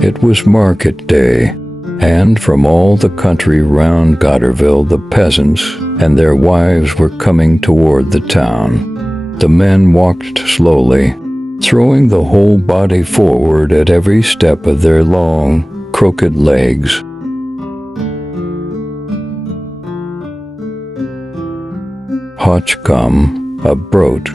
It was market day, and from all the country round Gotterville the peasants and their wives were coming toward the town. The men walked slowly, throwing the whole body forward at every step of their long, crooked legs. Hotchcomb, a brote,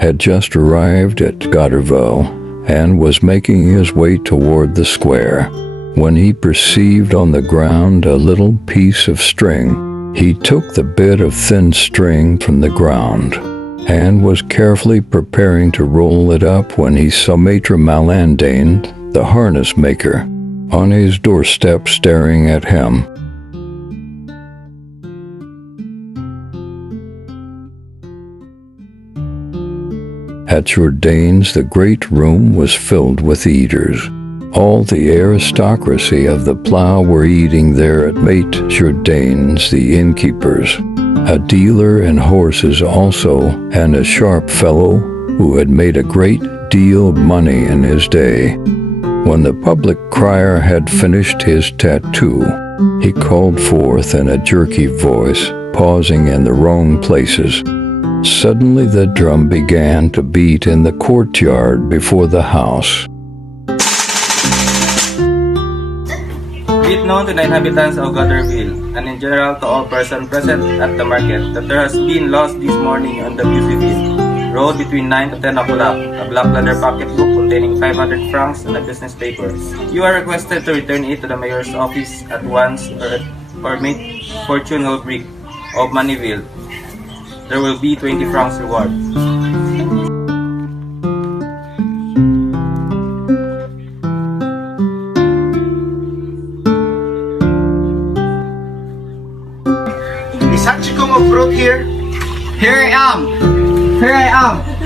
had just arrived at Gotterville and was making his way toward the square. When he perceived on the ground a little piece of string, he took the bit of thin string from the ground and was carefully preparing to roll it up when he saw Maitre Malandane, the harness maker, on his doorstep staring at him. At Jourdain's, the great room was filled with eaters. All the aristocracy of the plough were eating there at Maitre Jourdain's, the innkeeper's, a dealer in horses also, and a sharp fellow who had made a great deal of money in his day. When the public crier had finished his tattoo, he called forth in a jerky voice, pausing in the wrong places. Suddenly the drum began to beat in the courtyard before the house. Be it known to the inhabitants of Gotterville, and in general to all persons present at the market, that there has been lost this morning on the Busyville road between 9 to 10 o'clock a black leather pocketbook containing 500 francs and a business paper. You are requested to return it to the mayor's office at once or meet Fortune Holbrick of Moneyville. There will be 20 francs reward. Is Hachiko of fruit here? Here I am! Here I am!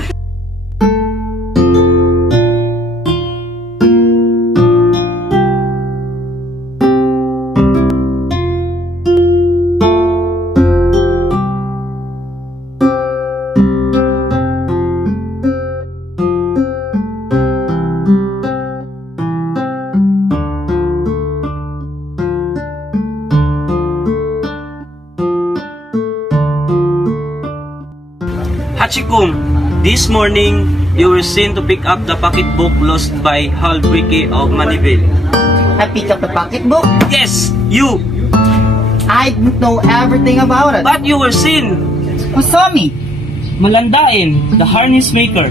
Hachikum, this morning you were seen to pick up the pocketbook lost by Holbrick of Moneyville. I picked up the pocketbook? Yes, you! I didn't know everything about it. But you were seen! Who saw me? Malandain, the harness maker.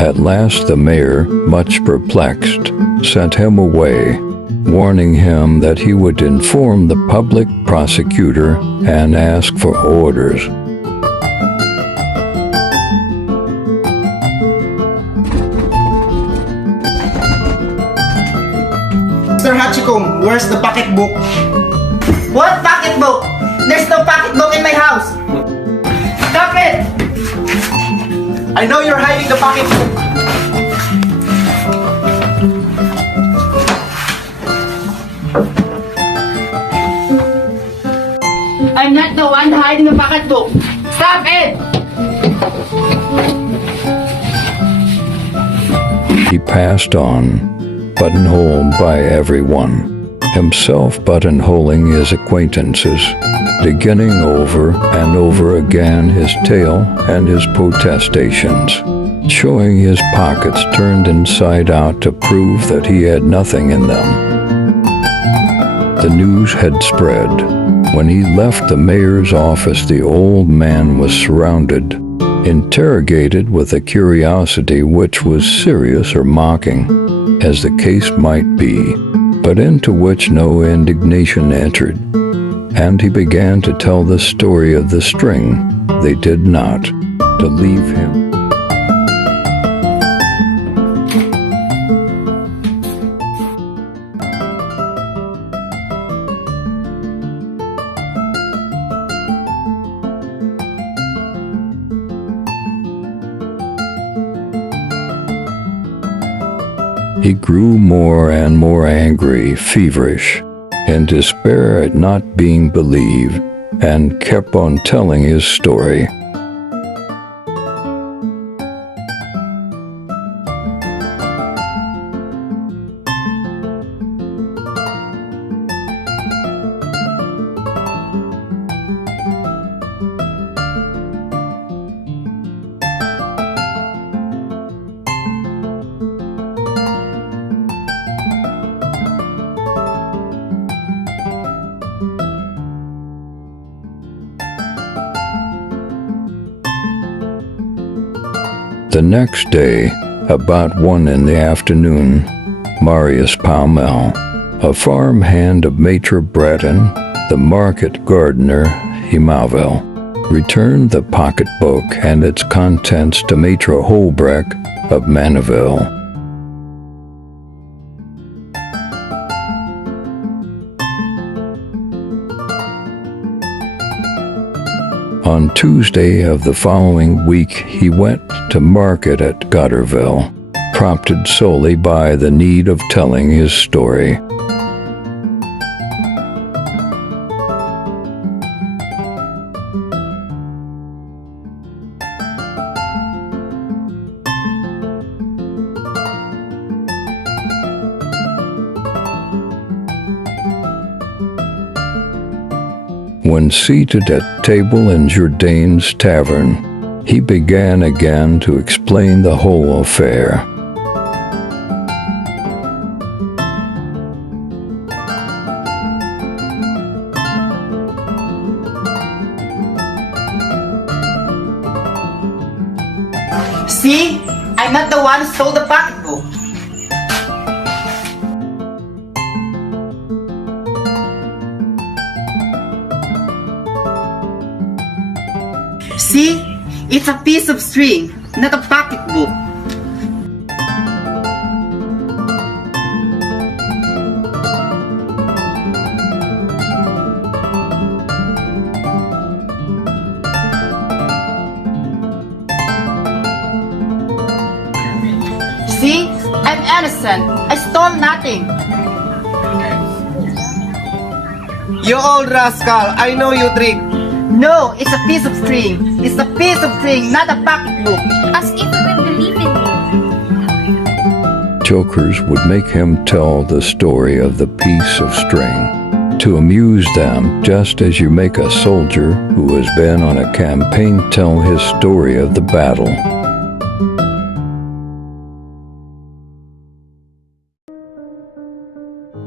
At last the mayor, much perplexed, sent him away, warning him that he would inform the public prosecutor and ask for orders. Mr. Hachiko, where's the pocketbook? What pocketbook? There's no pocketbook in my house! Stop it! I know you're hiding the pocketbook. I'm not the one hiding the pocketbook! Stop it! He passed on, buttonholed by everyone, himself buttonholing his acquaintances, beginning over and over again his tale and his protestations, showing his pockets turned inside out to prove that he had nothing in them. The news had spread. When he left the mayor's office, the old man was surrounded, interrogated with a curiosity which was serious or mocking, as the case might be, but into which no indignation entered, and he began to tell the story of the string. They did not, to leave him. He grew more and more angry, feverish, in despair at not being believed, and kept on telling his story. The next day, about 1 in the afternoon, Marius Palmel, a farm hand of Maitre Breton, the market gardener Himavel, returned the pocketbook and its contents to Maitre Holbrecht of Manivelle. On Tuesday of the following week, he went to market at Gotterville, prompted solely by the need of telling his story. When seated at table in Jourdain's tavern, he began again to explain the whole affair. See? I'm not the one who stole the pocketbook. See? It's a piece of string, not a pocketbook. See? I'm innocent. I stole nothing. You old rascal, I know you trick. No, it's a piece of string. It's a piece of string, not a pocketbook. As if we will believe in you. Jokers would make him tell the story of the piece of string to amuse them, just as you make a soldier who has been on a campaign tell his story of the battle.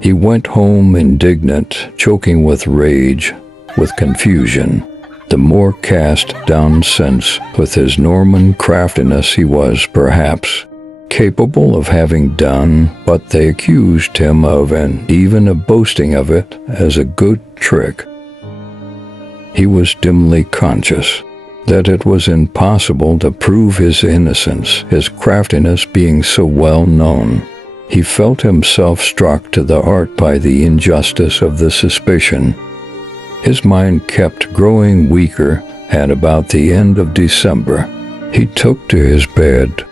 He went home indignant, choking with rage, with confusion, the more cast down since, with his Norman craftiness, he was, perhaps, capable of having done what they accused him of, and even of boasting of it as a good trick. He was dimly conscious that it was impossible to prove his innocence, his craftiness being so well known. He felt himself struck to the heart by the injustice of the suspicion. His mind kept growing weaker, and about the end of December, he took to his bed.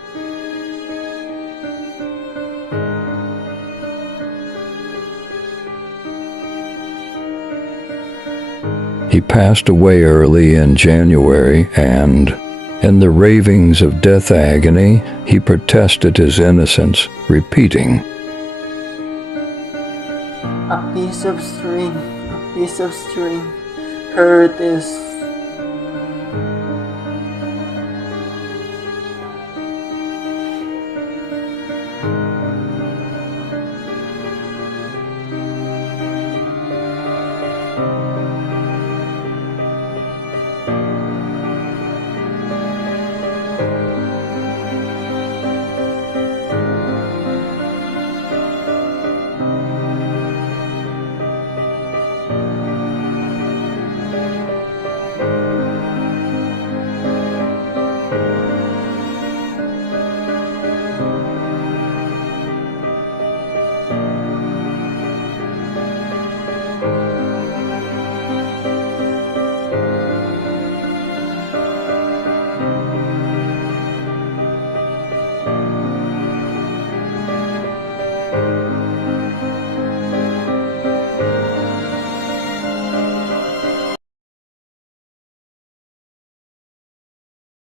He passed away early in January, and, in the ravings of death agony, he protested his innocence, repeating, A piece of string, a piece of string. Here it is.